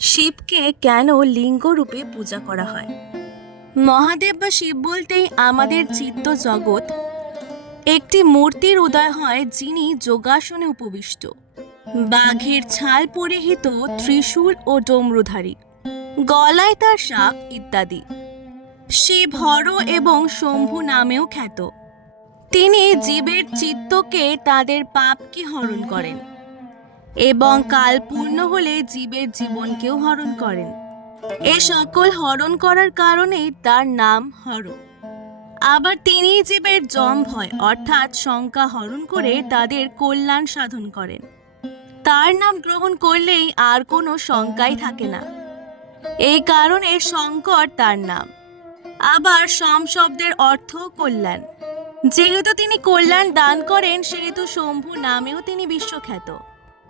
শিবকে কেন লিঙ্গরূপে পূজা করা হয়? মহাদেব বা শিব বলতেই আমাদের চিত্ত জগৎ একটি মূর্তির উদয় হয় যিনি যোগাসনে উপবিষ্ট। বাঘের ছাল পরিহিত ত্রিশূল ও ডমরুধারী, গলায় তার সাপ ইত্যাদি। শিব হর এবং শম্ভু নামেও খ্যাত। তিনি জীবের চিত্তকে তাদের পাপকে হরণ করেন। এবং কাল পূর্ণ হলে জীবের জীবনকেও হরণ করেন। এ সকল হরণ করার কারণেই তার নাম হর আবার তিনি জীবের জম ভয় অর্থাৎ শঙ্কা হরণ করে তাদের কল্যাণ সাধন করেন। তার নাম গ্রহণ করলেই আর কোনো শঙ্কাই থাকে না। এই কারণে শঙ্কর তার নাম। আবার সম শব্দের অর্থ কল্যাণ। যেহেতু তিনি কল্যাণ দান করেন, সেহেতু শম্ভু নামেও তিনি বিশ্বখ্যাত।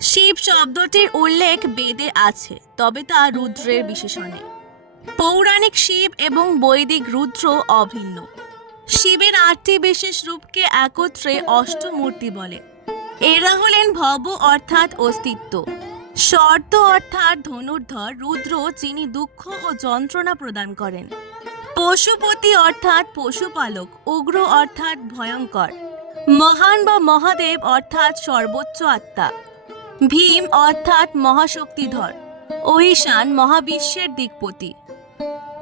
শিব শব্দটির উল্লেখ বেদে আছে, তবে তা রুদ্রের বিশেষণে। পৌরাণিক শিব এবং বৈদিক রুদ্র অভিন্ন। শিবের আটটি বিশেষ রূপকে একত্রে অষ্টমূর্তি বলে। এরা হলেন ভব অর্থাৎ অস্তিত্ব। শর্ত অর্থাৎ ধনুর্ধর, রুদ্র, যিনি দুঃখ ও যন্ত্রণা প্রদান করেন। পশুপতি অর্থাৎ পশুপালক, উগ্র অর্থাৎ ভয়ঙ্কর। মহান বা মহাদেব অর্থাৎ সর্বোচ্চ আত্মা। ভীম অর্থাৎ মহাশক্তিধর, ঐশান মহাবিশ্বের দিকপতি।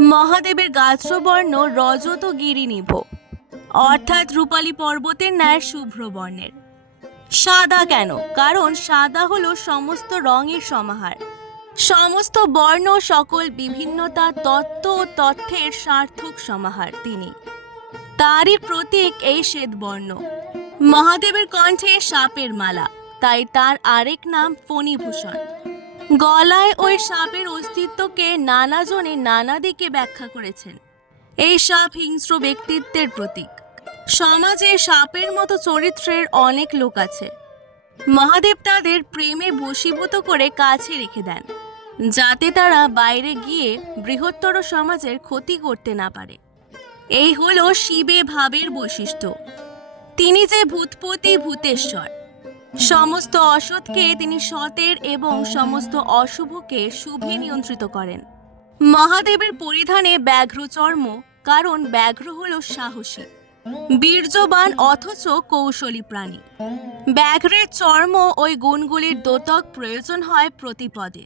মহাদেবের গাত্রবর্ণ রজত গিরিনিভ, অর্থাৎ রূপালী পর্বতের ন্যায় শুভ্র বর্ণের। সাদা কেন? কারণ সাদা হলো সমস্ত রঙের সমাহার। সমস্ত বর্ণ সকল বিভিন্নতা, তত্ত্ব ও তথ্যের সার্থক সমাহার তিনি। তারই প্রতীক এই শ্বেতবর্ণ। মহাদেবের কণ্ঠে সাপের মালা। তাই তার আরেক নাম ফণিভূষণ। গলায় ওই সাপের অস্তিত্বকে নানাজনে নানা দিকে ব্যাখ্যা করেছেন। এই সাপ হিংস্র ব্যক্তিত্বের প্রতীক। সমাজে সাপের মতো চরিত্রের অনেক লোক আছে। মহাদেব তাদের প্রেমে বশীভূত করে কাছে রেখে দেন, যাতে তারা বাইরে গিয়ে বৃহত্তর সমাজের ক্ষতি করতে না পারে। এই হলো শিবে ভাবের বৈশিষ্ট্য। তিনি যে ভূতপতি ভূতেশ্বর সমস্ত অসৎকে তিনি সতের এবং সমস্ত অশুভকে শুভে নিয়ন্ত্রিত করেন। মহাদেবের পরিধানে ব্যাঘ্র চর্ম, কারণ ব্যাঘ্র হল সাহসী। বীর্যবান অথচ কৌশলী প্রাণী। ব্যাঘ্রের চর্ম ওই গুণগুলির দোতক প্রয়োজন হয় প্রতিপদে।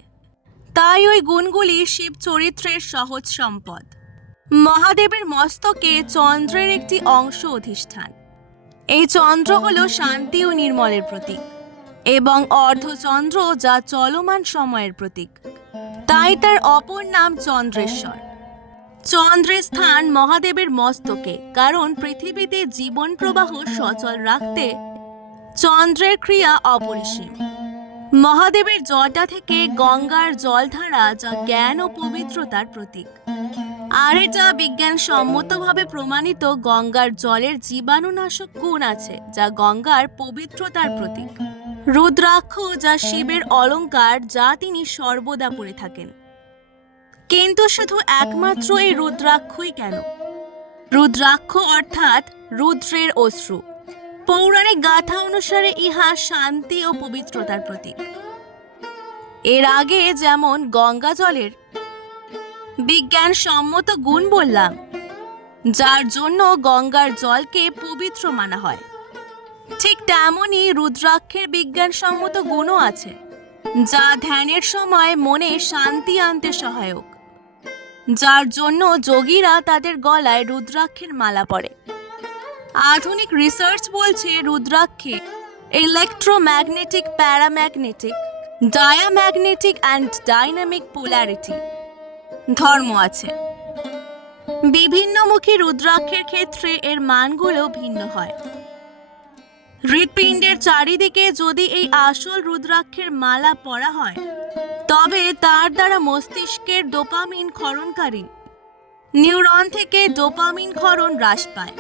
তাই ওই গুণগুলি শিব চরিত্রের সহজ সম্পদ। মহাদেবের মস্তকে চন্দ্রের একটি অংশ অধিষ্ঠান। এই চন্দ্র হল শান্তি ও নির্মলের প্রতীক এবং অর্ধচন্দ্র যা চলমান সময়ের প্রতীক। তাই তার অপর নাম চন্দ্রেশ্বর। চন্দ্রের স্থান মহাদেবের মস্তকে, কারণ পৃথিবীতে জীবন প্রবাহ সচল রাখতে চন্দ্রের ক্রিয়া অপরিসীম। মহাদেবের জলটা থেকে গঙ্গার জলধারা যা জ্ঞান ও পবিত্রতার প্রতীক। আর এটা বিজ্ঞান সম্মতভাবে প্রমাণিত গঙ্গার জলের জীবাণুনাশক গুণ আছে, যা গঙ্গার পবিত্রতার প্রতীক। রুদ্রাক্ষ যা শিবের অলংকার যা তিনি সর্বদা পরে থাকেন। কিন্তু শুধু একমাত্র এই রুদ্রাক্ষই কেন? রুদ্রাক্ষ অর্থাৎ রুদ্রের অশ্রু। পৌরাণিক গাথা অনুসারে ইহা শান্তি ও পবিত্রতার প্রতীক। এর আগে যেমন গঙ্গা জলের বিজ্ঞান সম্মত গুণ বললাম, যার জন্য গঙ্গার জলকে পবিত্র মানা হয়। ঠিক তেমনই রুদ্রাক্ষের বিজ্ঞানসম্মত গুণও আছে, যা ধ্যানের সময় মনে শান্তি আনতে সহায়ক। যার জন্য যোগীরা তাদের গলায় রুদ্রাক্ষের মালা পরে। আধুনিক রিসার্চ বলছে রুদ্রাক্ষে electromagnetic paramagnetic diamagnetic and dynamic polarity ধর্ম আছে। বিভিন্নমুখী রুদ্রাক্ষের ক্ষেত্রে এর মানগুলো ভিন্ন হয়। হৃৎপিণ্ডের চারিদিকে যদি এই আসল রুদ্রাক্ষের মালা পরা হয়, তবে তার দ্বারা মস্তিষ্কের ডোপামিন ক্ষরণকারী, নিউরন থেকে ডোপামিন ক্ষরণ হ্রাস পায়।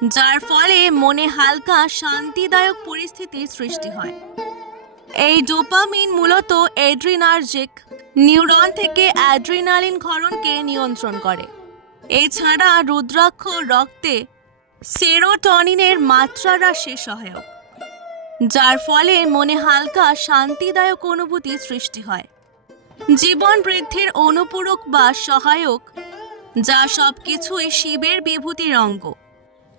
যার ফলে মনে হালকা শান্তিদায়ক পরিস্থিতির সৃষ্টি হয়। এই ডোপামিন মূলত এড্রিনার্জিক নিউরন থেকে অ্যাড্রিনালিন ক্ষরণকে নিয়ন্ত্রণ করে। এছাড়া রুদ্রাক্ষ রক্তে সেরোটনিনের মাত্রা হ্রাসে সহায়ক, যার ফলে মনে হালকা শান্তিদায়ক অনুভূতি সৃষ্টি হয়। জীবন বৃদ্ধির অনুপূরক বা সহায়ক, যা সবকিছুই শিবের বিভূতির অঙ্গ।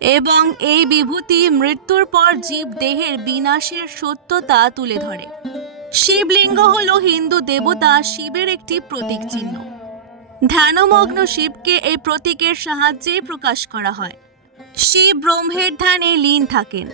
এবং এই বিভূতি মৃত্যুর পর জীব দেহের বিনাশের সত্যতা তুলে ধরে। শিবলিঙ্গ হল হিন্দু দেবতা শিবের একটি প্রতীক চিহ্ন। ধ্যানমগ্ন শিবকে এই প্রতীকের সাহায্যে প্রকাশ করা হয়। শিব ব্রহ্মের ধ্যানে লীন থাকেন।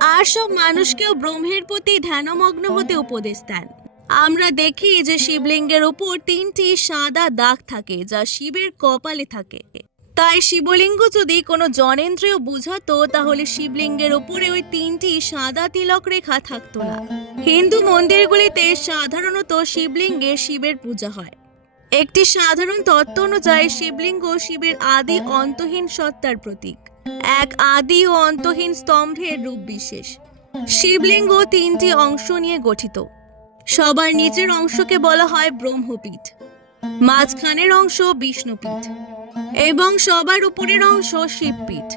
আর সব মানুষকেও ব্রহ্মের প্রতি ধ্যানমগ্ন হতে উপদেশ দেন। আমরা দেখি যে শিবলিঙ্গের উপর তিনটি সাদা দাগ থাকে যা শিবের কপালে থাকে। তাই শিবলিঙ্গ যদি কোনো জনেন্দ্রেও বুঝাতো, তাহলে শিবলিঙ্গের ওপরে ওই তিনটি সাদা তিলক রেখা থাকতো না। হিন্দু মন্দিরগুলিতে সাধারণত শিবলিঙ্গে শিবের পূজা হয়। একটি সাধারণ তত্ত্ব অনুযায়ী শিবলিঙ্গ শিবের আদি অন্তহীন সত্তার প্রতীক। এক আদি ও অন্তহীন স্তম্ভের রূপ বিশেষ। শিবলিঙ্গ তিনটি অংশ নিয়ে গঠিত। সবার নিচের অংশকে বলা হয় ব্রহ্মপীঠ। মাঝখানের অংশ বিষ্ণুপীঠ। এবং সবার উপরের অংশ শিবপীঠ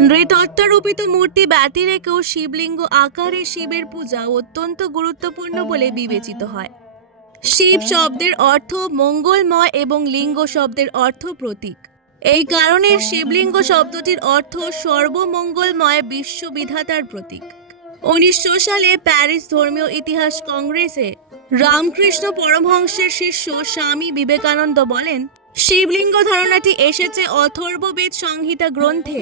নৃতত্ত্বরূপিত মূর্তি ব্যতি রেখেও শিবলিঙ্গ আকারে শিবের পূজা অত্যন্ত গুরুত্বপূর্ণ বলে বিবেচিত হয়। শিব শব্দের অর্থ মঙ্গলময় এবং লিঙ্গ শব্দের অর্থ প্রতীক। এই কারণে শিবলিঙ্গ শব্দটির অর্থ সর্বমঙ্গলময় বিশ্ববিধাতার প্রতীক। উনিশশো সালে প্যারিস ধর্মীয় ইতিহাস কংগ্রেসে রামকৃষ্ণ পরমহংসের শিষ্য স্বামী বিবেকানন্দ বলেন শিবলিঙ্গ ধারণাটি এসেছে অথর্ববেদ সংহিতা গ্রন্থে।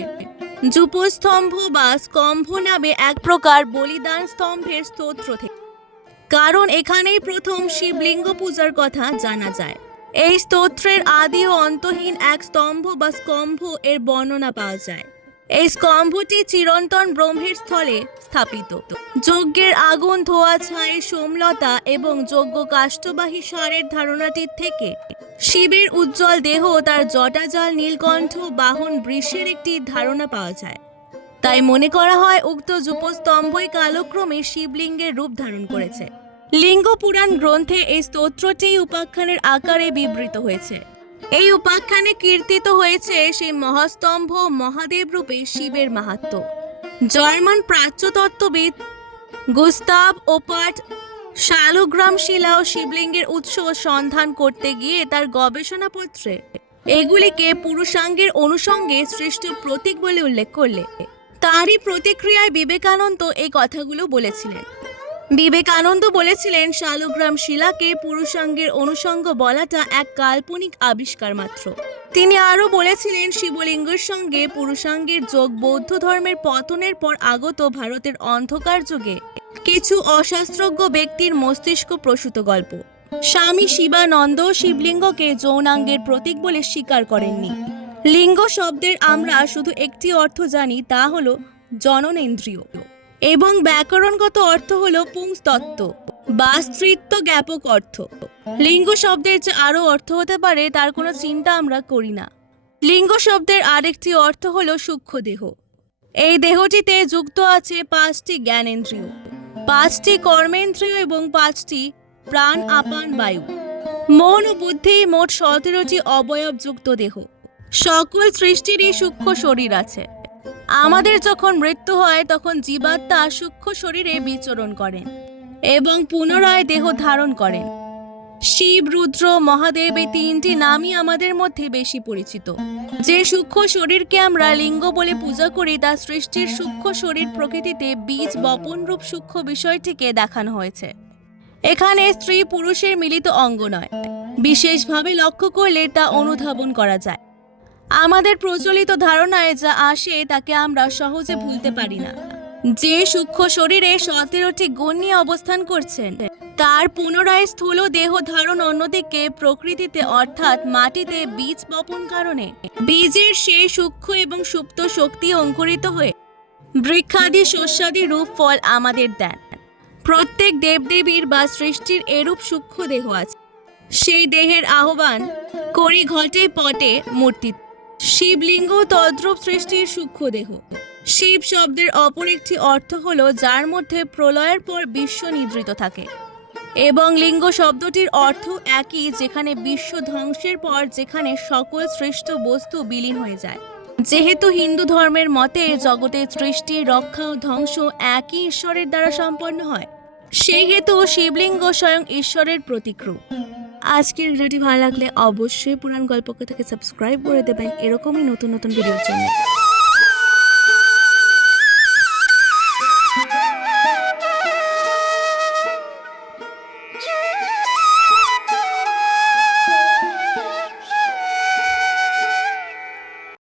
যুপস্তম্ভ বা স্কম্ভ নামে এক প্রকার বলিদান স্তম্ভের স্তোত্র থেকে কারণ এখানেই প্রথম শিবলিঙ্গ পূজার কথা জানা যায়। এই স্তোত্রের আদি ও অন্তহীন এক স্তম্ভ বা স্কম্ভ এর বর্ণনা পাওয়া যায়। এই স্তম্ভটি চিরন্তন ব্রহ্মের স্থলে স্থাপিত। যজ্ঞের আগুন, ধোয়া, ছাই, সোমলতা এবং যজ্ঞ কাষ্ঠবাহী সারের ধারণাটির থেকে শিবের উজ্জ্বল দেহ তার জটাজাল নীলকণ্ঠ বাহন বৃষের একটি ধারণা পাওয়া যায়। তাই মনে করা হয় উক্ত যুপস্তম্ভই কালক্রমে শিবলিঙ্গের রূপ ধারণ করেছে। লিঙ্গ পুরাণ গ্রন্থে এই স্তোত্রটি উপাখ্যানের আকারে বিবৃত হয়েছে। এই উপাখ্যানে কীর্তিত হয়েছে সেই মহাস্তম্ভ মহাদেব রূপে শিবের মাহাত্ম্য জার্মান প্রাচ্যতত্ত্ববিদ গুস্তাব ওপাট শালগ্রাম শিলা ও শিবলিঙ্গের উৎস সন্ধান করতে গিয়ে তার গবেষণাপত্রে এগুলিকে পুরুষাঙ্গের অনুষঙ্গে সৃষ্ট প্রতীক বলে উল্লেখ করলে। তারই প্রতিক্রিয়ায় বিবেকানন্দ এই কথাগুলো বলেছিলেন। বিবেকানন্দ বলেছিলেন, শালগ্রাম শিলাকে পুরুষাঙ্গের অনুষঙ্গ বলাটা এক কাল্পনিক আবিষ্কার মাত্র। তিনি আরও বলেছিলেন, শিবলিঙ্গের সঙ্গে পুরুষাঙ্গের যোগ বৌদ্ধ ধর্মের পতনের পর আগত ভারতের অন্ধকার যুগে কিছু অশাস্ত্রজ্ঞ ব্যক্তির মস্তিষ্ক প্রসূত গল্প। স্বামী শিবানন্দ শিবলিঙ্গকে যৌনাঙ্গের প্রতীক বলে স্বীকার করেননি। লিঙ্গ শব্দের আমরা শুধু একটি অর্থ জানি, তা হল জননেন্দ্রিয়। এবং ব্যাকরণগত অর্থ হল পুংস্তত্ত্ব, বা স্ত্রীত্ব জ্ঞাপক অর্থ। লিঙ্গ শব্দের যে আরও অর্থ হতে পারে, তার কোনো চিন্তা আমরা করি না। লিঙ্গ শব্দের আরেকটি অর্থ হল সূক্ষ্ম দেহ এই দেহটিতে যুক্ত আছে পাঁচটি জ্ঞানেন্দ্রিয়। পাঁচটি কর্মেন্দ্রিয় এবং পাঁচটি প্রাণ আপান বায়ু। মন ও বুদ্ধি মোট সতেরোটি অবয়বযুক্ত দেহ। সকল সৃষ্টিরই সূক্ষ্ম শরীর আছে। আমাদের যখন মৃত্যু হয়, তখন জীবাত্মা সূক্ষ্ম শরীরে বিচরণ করেন এবং পুনরায় দেহ ধারণ করেন। শিব, রুদ্র, মহাদেব এই তিনটি নামই আমাদের মধ্যে বেশি পরিচিত। যে সূক্ষ্ম শরীরকে আমরা লিঙ্গ বলে পূজা করি, তা সৃষ্টির সূক্ষ্ম শরীর প্রকৃতিতে বীজ, বপন রূপ সূক্ষ্ম বিষয়টিকে দেখানো হয়েছে। এখানে স্ত্রী পুরুষের মিলিত অঙ্গ নয়। বিশেষভাবে লক্ষ্য করলে তা অনুধাবন করা যায়। আমাদের প্রচলিত ধারণায় যা আসে, তাকে আমরা সহজে ভুলতে পারি না। যে সূক্ষ্ম শরীরে সতেরোটি গুণ নিয়ে অবস্থান করছেন তার পুনরায় স্থূল দেহ ধারণ অন্যদিকে প্রকৃতিতে, অর্থাৎ মাটিতে বীজ বপন কারণে। বীজের সেই সূক্ষ্ম এবং সুপ্ত শক্তি অঙ্কুরিত হয়ে বৃক্ষাদি, শস্যাদি রূপ ফল আমাদের দেন। প্রত্যেক দেবদেবীর বা সৃষ্টির এরূপ সূক্ষ্ম দেহ আছে। সেই দেহের আহ্বান করি ঘটে পটে মূর্তি। শিবলিঙ্গ তদ্রূপ সৃষ্টির সূক্ষ্ম দেহ। শিব শব্দের অপর একটি অর্থ হল, যার মধ্যে প্রলয়ের পর বিশ্ব নিদ্রিত থাকে। এবং লিঙ্গ শব্দটির অর্থ একই, যেখানে বিশ্ব ধ্বংসের পর যেখানে সকল সৃষ্ট বস্তু বিলীন হয়ে যায়। যেহেতু হিন্দু ধর্মের মতে জগতের সৃষ্টি, রক্ষা ও ধ্বংস একই ঈশ্বরের দ্বারা সম্পন্ন হয়, সেই হেতু শিবলিঙ্গ স্বয়ং ঈশ্বরের প্রতিক্রূপ। আজকের ভিডিওটি ভালো লাগলে অবশ্যই পুরাণ গল্পকে থেকে সাবস্ক্রাইব করে দেবেন। এরকমই নতুন নতুন ভিডিওর জন্য।